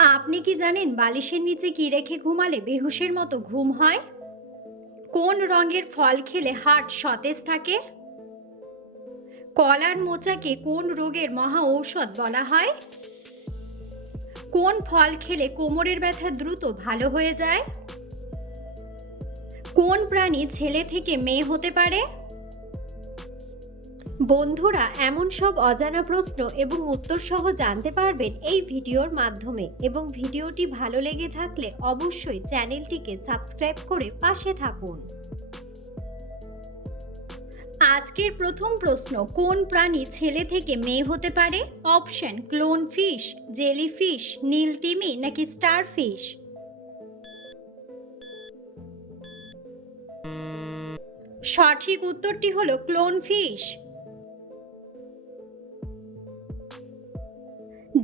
আপনি কি জানেন বালিশের নিচে কি রেখে ঘুমালে বেহুশের মতো ঘুম হয়? কোন রঙের ফল খেলে হার্ট সতেজ থাকে? কলার মোচাকে কোন রোগের মহা ঔষধ বলা হয়? কোন ফল খেলে কোমরের ব্যথা দ্রুত ভালো হয়ে যায়? কোন প্রাণী ছেলে থেকে মেয়ে হতে পারে? বন্ধুরা, এমন সব অজানা প্রশ্ন এবং উত্তর সহ জানতে পারবেন এই ভিডিওর মাধ্যমে, এবং ভিডিওটি ভালো লেগে থাকলে অবশ্যই চ্যানেলটিকে সাবস্ক্রাইব করে পাশে থাকুন। আজকের প্রথম প্রশ্ন, কোন প্রাণী ছেলে থেকে মেয়ে হতে পারে? অপশন: ক্লোন ফিশ, জেলিফিশ, নীলতিমি নাকি স্টারফিশ? সঠিক উত্তরটি হলো ক্লোন ফিশ।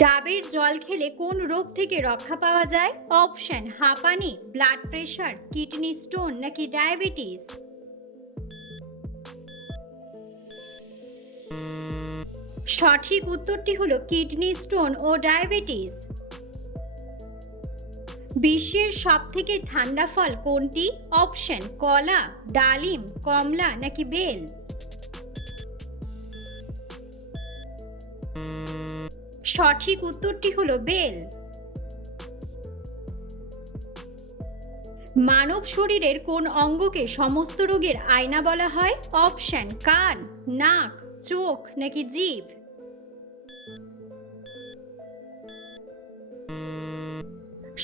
ডাবের জল খেলে কোন রোগ থেকে রক্ষা পাওয়া যায়? অপশন: হাঁপানি, ব্লাড প্রেশার, কিডনি স্টোন নাকি ডায়াবেটিস? সঠিক উত্তরটি হলো কিডনি স্টোন ও ডায়াবেটিস। বিশ্বের সবথেকে ঠান্ডা ফল কোনটি? অপশন: কলা, ডালিম, কমলা নাকি বেল? সঠিক উত্তরটি হলো বেল। মানব শরীরের কোন অঙ্গকে সমস্ত রোগের আয়না বলা হয়? অপশন: কান, নাক, চোখ নাকি জিভ?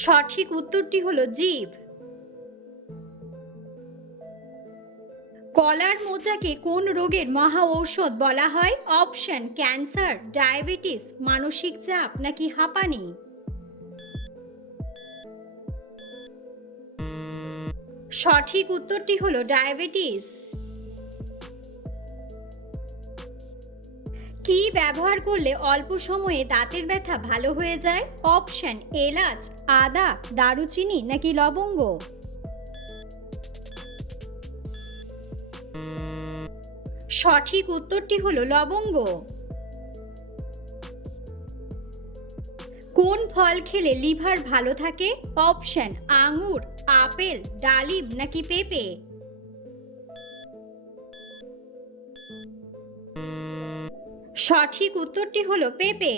সঠিক উত্তরটি হলো জিভ। কলার মোচাকে কোন রোগের মহা ঔষধ বলা হয়? অপশন: ক্যান্সার, ডায়াবেটিস, মানসিক চাপ নাকি হাঁপানি? সঠিক উত্তরটি হলো ডায়াবেটিস। কি ব্যবহার করলে অল্প সময়ে দাঁতের ব্যথা ভালো হয়ে যায়? অপশন: এলাচ, আদা, দারুচিনি নাকি লবঙ্গ? সঠিক উত্তরটি হলো লবঙ্গ। কোন ফল খেলে লিভার ভালো থাকে? অপশন: আঙুর, আপেল, ডালিম নাকি পেঁপে? সঠিক উত্তরটি হলো পেঁপে।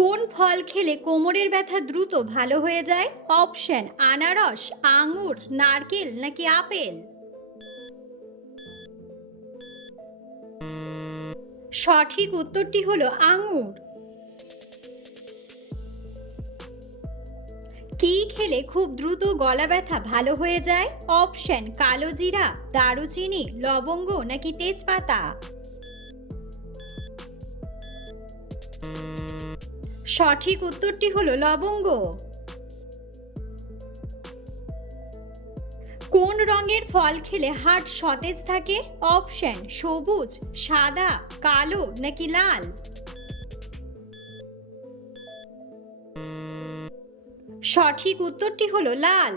কোন ফল খেলে কোমরের ব্যথা দ্রুত ভালো হয়ে যায়? অপশন: আনারস, আঙুর, নারকেল নাকি আপেল? সঠিক উত্তরটি হলো আঙুর। কি খেলে খুব দ্রুত গলা ব্যথা ভালো হয়ে যায়? অপশন: কালো জিরা, দারুচিনি, লবঙ্গ নাকি তেজপাতা? সঠিক উত্তরটি হলো লবঙ্গ। কোন রঙের ফল খেলে হার্ট সতেজ থাকে? অপশন: সবুজ, সাদা, কালো নাকি লাল? সঠিক উত্তরটি হলো লাল।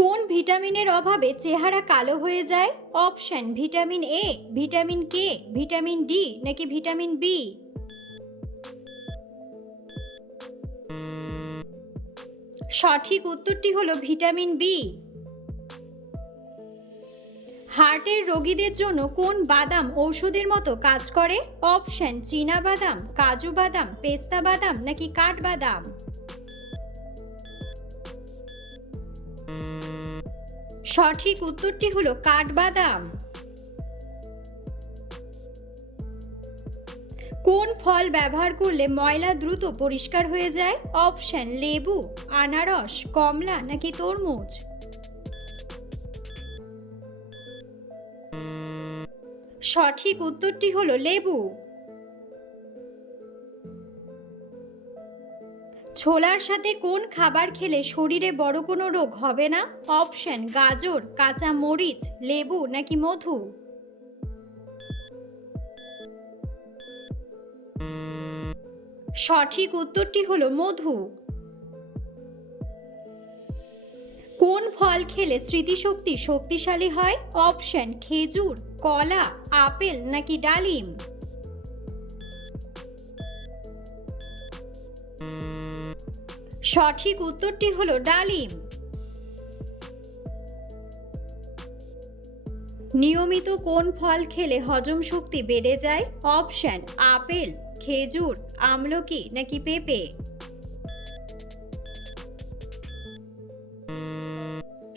কোন ভিটামিনের অভাবে চেহারা কালো হয়ে যায়? Option: vitamin A, vitamin K, vitamin D নাকি ভিটামিন বি? সঠিক উত্তরটি হলো ভিটামিন বি। হার্টের রোগীদের জন্য কোন বাদাম ঔষধের মতো কাজ করে? অপশন: চীনা বাদাম, কাজু বাদাম, পেস্তা বাদাম নাকি কাঠবাদাম? সঠিক উত্তরটি হলো কাঠবাদাম। কোন ফল ব্যবহার করলে ময়লা দ্রুত পরিষ্কার হয়ে যায়? অপশন: লেবু, আনারস, কমলা নাকি তরমুজ? সঠিক উত্তরটি হলো লেবু। ছোলার সাথে কোন খাবার খেলে শরীরে বড় কোনো রোগ হবে না? অপশন: গাজর, কাঁচা মরিচ, লেবু নাকি মধু? সঠিক উত্তরটি হলো মধু। কোন ফল খেলে স্মৃতিশক্তি শক্তিশালী হয়? অপশন খেজুর, কলা, আপেল নাকি ডালিম। সঠিক উত্তরটি হলো ডালিম। নিয়মিত কোন ফল খেলে হজম শক্তি বেড়ে যায়? অপশন আপেল, খেজুর, আমলকি নাকি পেঁপে।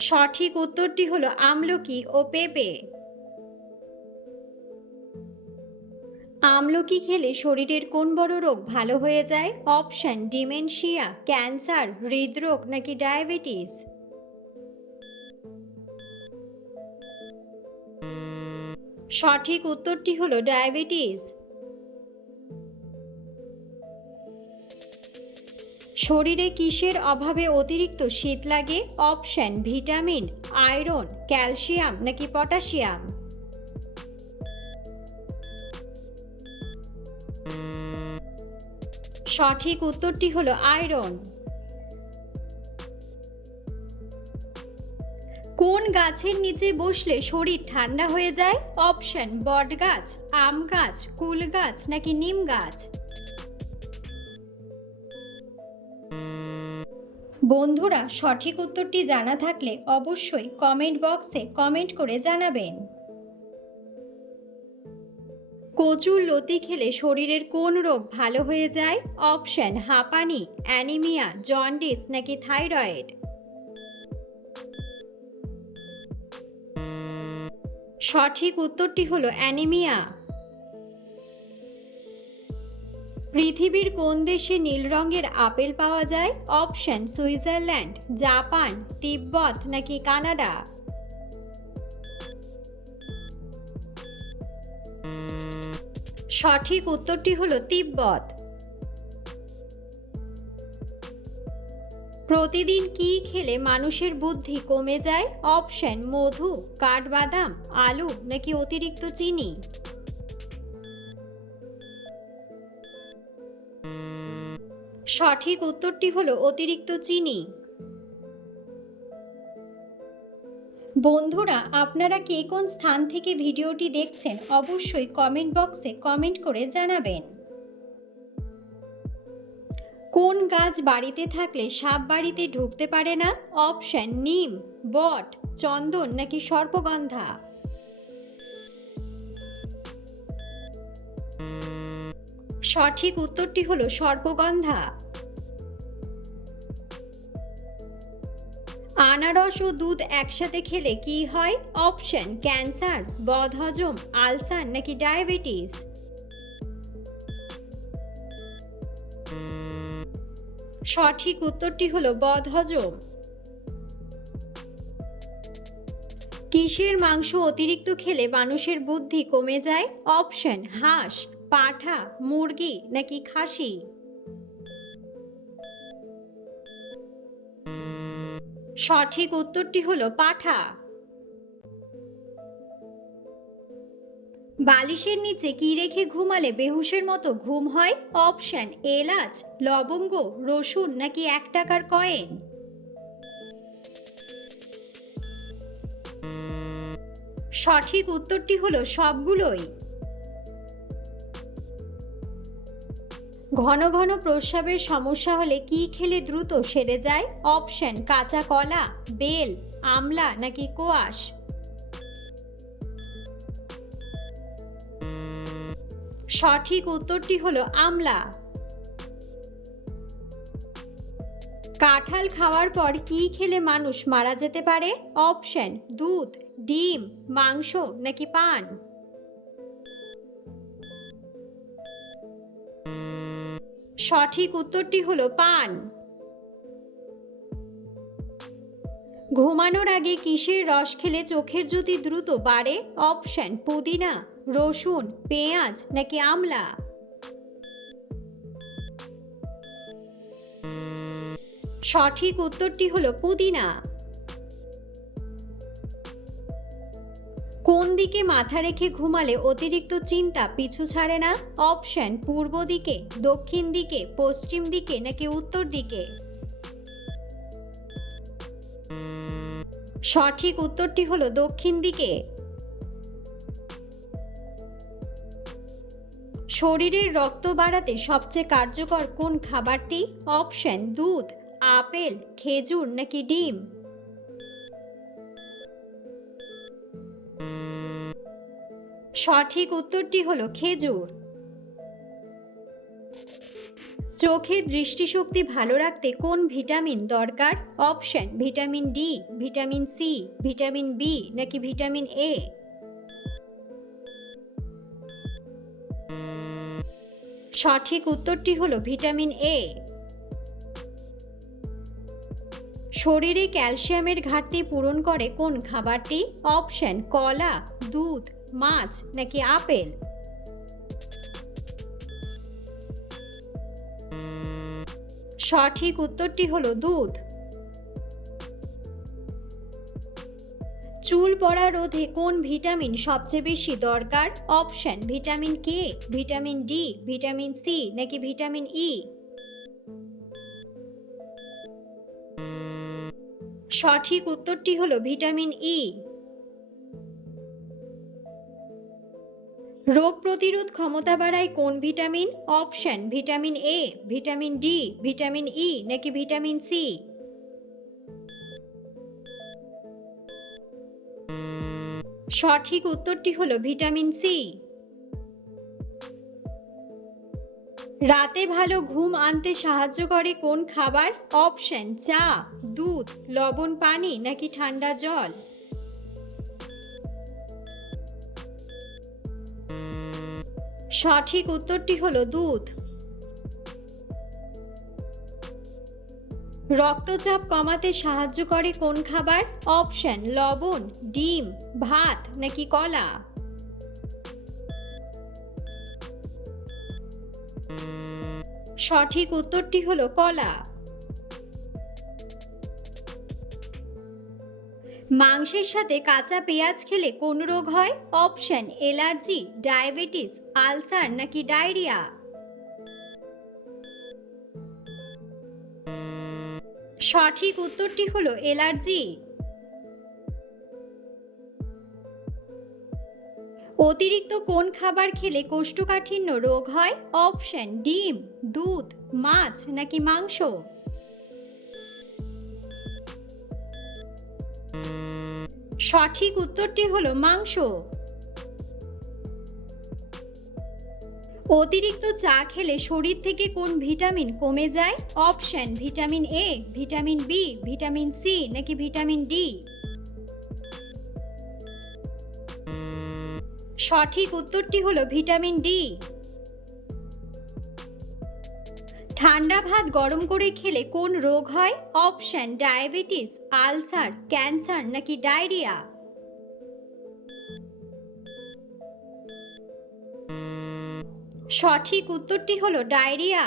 সঠিক উত্তরটি হলো আমলকি ও পেঁপে। আমলকি খেলে শরীরের কোন বড় রোগ ভালো হয়ে যায়? অপশন ডিমেনশিয়া, ক্যান্সার, হৃদরোগ নাকি ডায়াবেটিস। সঠিক উত্তরটি হলো ডায়াবেটিস। শরীরে কিসের অভাবে অতিরিক্ত শীত লাগে? অপশন ভিটামিন, আয়রন, ক্যালসিয়াম নাকি পটাশিয়াম। সঠিক উত্তরটি হলো আয়রন। কোন গাছের নিচে বসলে শরীর ঠান্ডা হয়ে যায়? অপশন বট গাছ, আম গাছ, কুল গাছ নাকি নিম গাছ। বন্ধুরা, সঠিক উত্তরটি জানা থাকলে অবশ্যই কমেন্ট বক্সে কমেন্ট করে জানাবেন। কচুর লতি খেলে শরীরের কোন রোগ ভালো হয়ে যায়? অপশন হাঁপানি, অ্যানিমিয়া, জন্ডিস নাকি থাইরয়েড। সঠিক উত্তরটি হলো অ্যানিমিয়া। পৃথিবীর কোন দেশে নীল রঙের আপেল পাওয়া যায়? অপশন সুইজারল্যান্ড, জাপান, তিব্বত নাকি কানাডা। সঠিক উত্তরটি হলো তিব্বত। প্রতিদিন কি খেলে মানুষের বুদ্ধি কমে যায়? অপশন মধু, কাঠবাদাম, আলু নাকি অতিরিক্ত চিনি। সঠিক উত্তরটি হলো অতিরিক্ত চিনি। বন্ধুরা, আপনারা কে কোন স্থান থেকে ভিডিওটি দেখছেন অবশ্যই কমেন্ট বক্সে কমেন্ট করে জানাবেন। কোন গাছ বাড়িতে থাকলে সাপ বাড়িতে ঢুকতে পারে না? অপশন নিম, বট, চন্দন নাকি সর্পগন্ধা। সঠিক উত্তরটি হলো সর্পগন্ধা। আনারস ও দুধ একসাথে খেলে কি হয়? অপশন ক্যান্সার, বদহজম, আলসার নাকি ডায়াবেটিস। সঠিক উত্তরটি হলো বদহজম। কিসের মাংস অতিরিক্ত খেলে মানুষের বুদ্ধি কমে যায়? অপশন হাঁস, পাঁঠা, মুরগি নাকি খাসি। সঠিক উত্তরটি হলো পাঁঠা। বালিশের নিচে কি রেখে ঘুমালে বেহুশের মতো ঘুম হয়? অপশন এলাচ, লবঙ্গ, রসুন নাকি 1 টাকার কয়েন। সঠিক উত্তরটি হলো সবগুলোই। ঘন ঘন প্রস্রাবের সমস্যা হলে কি খেলে দ্রুত সেরে যায়? অপশন কাঁচা কলা, বেল, আমলা নাকি কোয়াশ। সঠিক উত্তরটি হলো আমলা। কাঁঠাল খাওয়ার পর কি খেলে মানুষ মারা যেতে পারে? অপশন দুধ, ডিম, মাংস নাকি পান। সঠিক উত্তরটি হলো পান। ঘুমানোর আগে কিসের রস খেলে চোখের জ্যোতি দ্রুত বাড়ে? অপশন পুদিনা, রসুন, পেঁয়াজ নাকি আমলা। সঠিক উত্তরটি হলো পুদিনা। কোন দিকে মাথা রেখে ঘুমালে অতিরিক্ত চিন্তা পিছু ছাড়ে না? অপশন পূর্ব দিকে, দক্ষিণ দিকে, পশ্চিম দিকে নাকি উত্তর দিকে। সঠিক উত্তরটি হলো দক্ষিণ দিকে। শরীরের রক্ত বাড়াতে সবচেয়ে কার্যকর কোন খাবারটি? অপশন: দুধ, আপেল, খেজুর নাকি ডিম। সঠিক উত্তরটি হলো খেজুর। চোখের দৃষ্টিশক্তি ভালো রাখতে কোন ভিটামিন দরকার? Option: vitamin D, vitamin C, vitamin B নাকি ভিটামিন এ। সঠিক উত্তরটি হলো ভিটামিন এ। শরীরে ক্যালসিয়ামের ঘাটতি পূরণ করে কোন খাবারটি? অপশন: কলা, দুধ, মাছ নাকি আপেল। সঠিক উত্তরটি হলো দুধ। চুল পড়া রোধে কোন ভিটামিন সবচেয়ে বেশি দরকার? Option: vitamin K, vitamin D, vitamin C নাকি ভিটামিন ই। সঠিক উত্তরটি হলো ভিটামিন ই। রোগ প্রতিরোধ ক্ষমতা বাড়ায় কোন vitamin? Option: vitamin A, vitamin D, vitamin E নাকি ভিটামিন সি। সঠিক উত্তরটি হলো ভিটামিন সি। রাতে ভালো ঘুম আনতে সাহায্য করে কোন খাবার? অপশন: চা, দুধ, লবণ পানি নাকি ঠান্ডা জল। সঠিক উত্তরটি হলো দুধ। রক্তচাপ কমাতে সাহায্য করে কোন খাবার? অপশন: লবণ, ডিম, ভাত নাকি কলা। সঠিক উত্তরটি হলো কলা। মাংসের সাথে কাঁচা পেঁয়াজ খেলে কোন রোগ হয়? অপশন: অ্যালার্জি, ডায়াবেটিস, আলসার নাকি ডায়রিয়া। সঠিক উত্তরটি হলো অ্যালার্জি। অতিরিক্ত কোন খাবার খেলে কোষ্ঠকাঠিন্য রোগ হয়? অপশন: ডিম, দুধ, মাছ নাকি মাংস। সঠিক উত্তরটি হলো মাংস। অতিরিক্ত চা খেলে শরীর থেকে কোন ভিটামিন কমে যায়? Option: vitamin A, vitamin B, vitamin C নাকি ভিটামিন ডি। সঠিক উত্তরটি হলো ভিটামিন ডি। ঠান্ডা ভাত গরম করে খেলে কোন রোগ হয়? অপশন: ডায়াবেটিস, আলসার, ক্যান্সার নাকি ডায়রিয়া। সঠিক উত্তরটি হলো ডায়রিয়া।